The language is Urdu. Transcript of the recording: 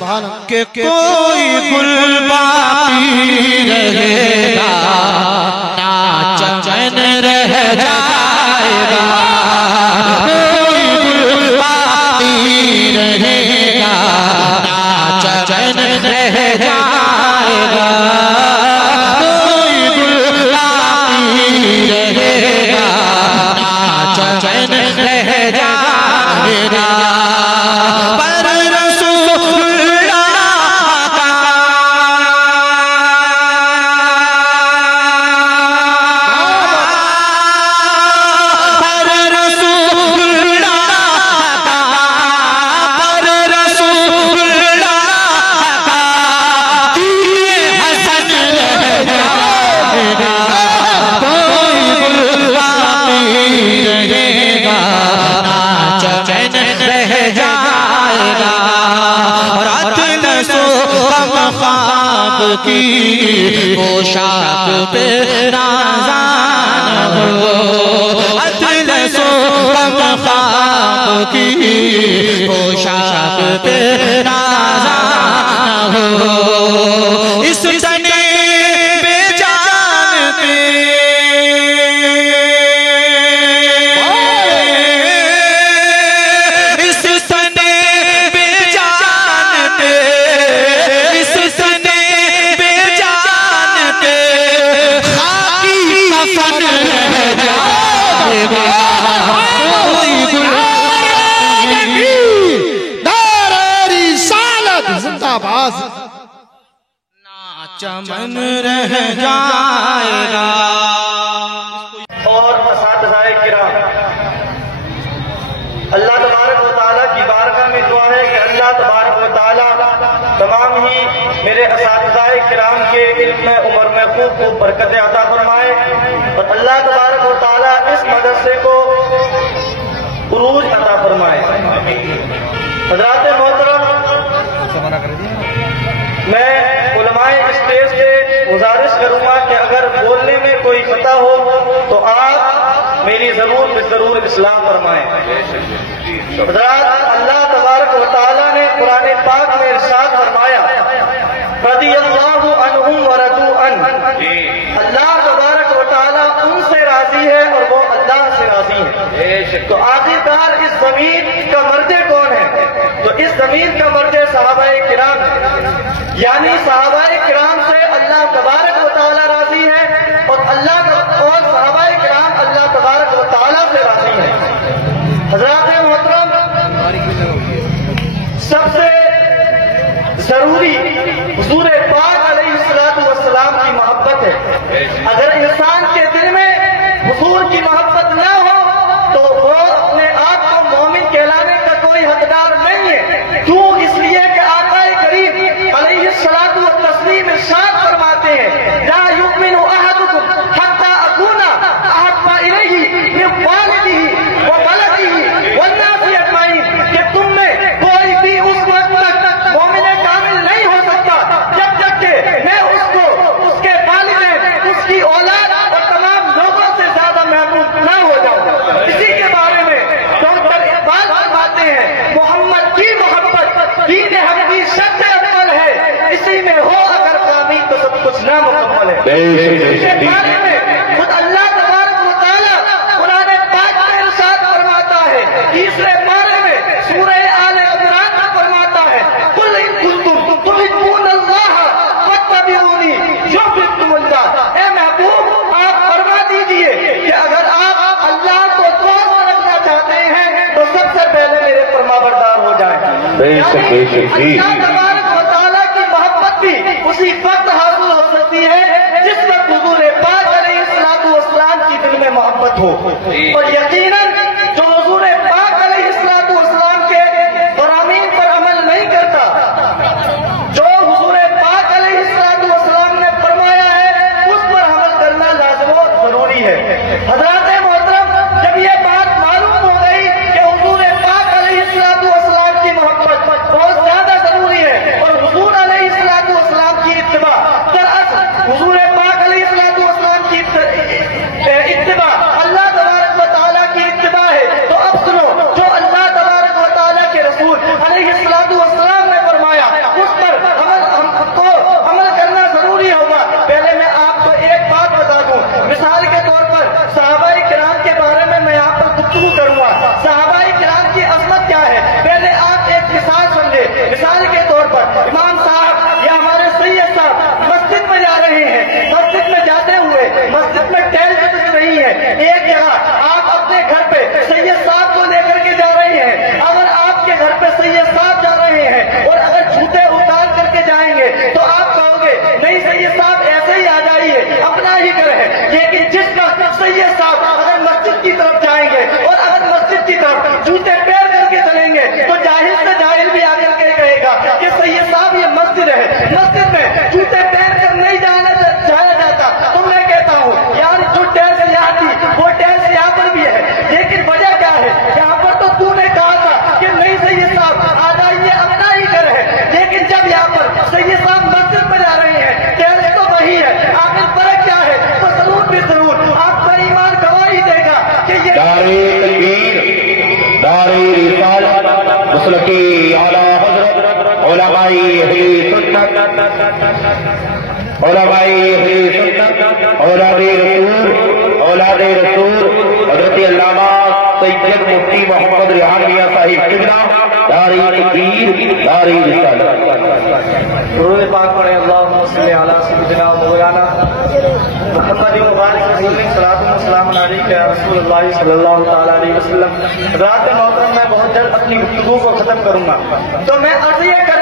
کہ کوئی گل باقی رہے گا نہ چمن رہ جائے گا، کوئی گل باقی رہے گا نہ چمن رہ جائے گا، کوئی گل باقی رہے گا نہ چمن رہ جائے گا۔ کی پوشاک پہ نازان ہو، اطلس و خواب کی پوشاک پہ نازان ہو، اس تنے بے جان پہ اس تنے بے جان پہ چمن رہ جائے گا۔ اور اساتذہ کرام، اللہ تبارک و تعالیٰ کی بارگاہ میں دعا ہے کہ اللہ تبارک و تعالیٰ تمام ہی میرے اساتذہ کرام کے علم میں عمر میں خوب خوب برکت عطا فرمائے، اور اللہ تبارک و تعالیٰ اس مدرسے کو عروج عطا فرمائے۔ حضرات محترم، میں علماء اسٹیج سے گزارش کروں گا کہ اگر بولنے میں کوئی خطا ہو تو آپ میری ضرور اصلاح فرمائیں۔ حضرات، اللہ تبارک و تعالیٰ نے قرآن پاک میں ارشاد فرمایا رضی اللہ عنہم ورضوا عنہ، اللہ تبارک و تعالیٰ ان سے راضی ہے اور وہ اللہ سے راضی ہے۔ تو آخرکار اس زمین کا مرجع کون ہے؟ تو اس زمین کا مرجع صحابہ کرام ہے، یعنی صحابہ کرام سے اللہ تبارک و تعالیٰ راضی ہے اور صحابہ کرام اللہ تبارک و تعالیٰ سے راضی ہے۔ حضرات محترم، سب سے ضروری حضور پاک علیہ السلام کی محبت ہے۔ اگر انسان کے دل میں حضور کی محبت نہ ہو تو وہ اپنے آپ کو مومن کہلانے کا کوئی حقدار نہیں ہے۔ کیوں؟ اس لیے کہ آقا کریم علیہ الصلوۃ والتسلیم ارشاد فرماتے ہیں لا یؤمن احدکم حتی اکون احب الیہ من والدہ وولدہ والناس اجمعین، کہ تم میں کوئی بھی اس وقت تک مومن کامل نہیں ہو سکتا جب تک کہ میں اس کو، اس کے والدین، اس کی اولاد اور تمام لوگوں سے زیادہ محبوب نہ ہو جاؤں۔ اسی کے بارے میں ڈاکٹر اقبال فرماتے ہیں محمد کی محبت دین حق کی شرط اول ہے، اسی میں ہو اگر کامی تو سب کچھ نامکمل ہے۔ اس کے بارے میں خود اللہ تبارک و تعالیٰ قرآن پاک میں ارشاد فرماتا ہے، تیسرے پارے میں سورہ آل عمران میں فرماتا ہے قل ان کنتم تحبون اللہ فاتبعونی یحببکم اللہ۔ اے محبوب، آپ فرما دیجئے کہ اگر آپ اللہ کو دوست رکھنا چاہتے ہیں تو سب سے پہلے میرے فرمانبردار ہو جائیں۔ اللہ تبارک و تعالیٰ کی محبت بھی اسی وقت حاصل ہو سکتی ہے جس وقت حضور پاک علیہ السلام کی دل میں محبت ہو، اور یقیناً جو حضور پاک علیہ السلام کے فرامین پر عمل نہیں کرتا، جو حضور پاک علیہ السلام نے فرمایا ہے اس پر عمل کرنا لازم و ضروری ہے۔ حضرات محترم، جب یہ بات معلوم ہو گئی کہ حضور پاک علیہ السلام کی محبت بہت زیادہ ضروری ہے اور حضور علیہ السلام کی اتباع، دراصل حضور پاک علیہ السلام کی اتباع اللہ تبارک و تعالیٰ کی اتباع علمائی سنت اولاد رسول حضرت علامہ سید مفتی محمد ریحان میاں صاحب قبلہ داری تقریر داری رسالت. درود پاک پڑھیں. اللہم صلی علی سیدنا مولانا محمد مبارک وسلم صلاۃ و سلام علیک یا رسول اللہ صلی اللہ تعالی علیہ وسلم. رات محترم میں بہت جلد اپنی گفتگو کو ختم کروں گا، تو میں عرض یہ کر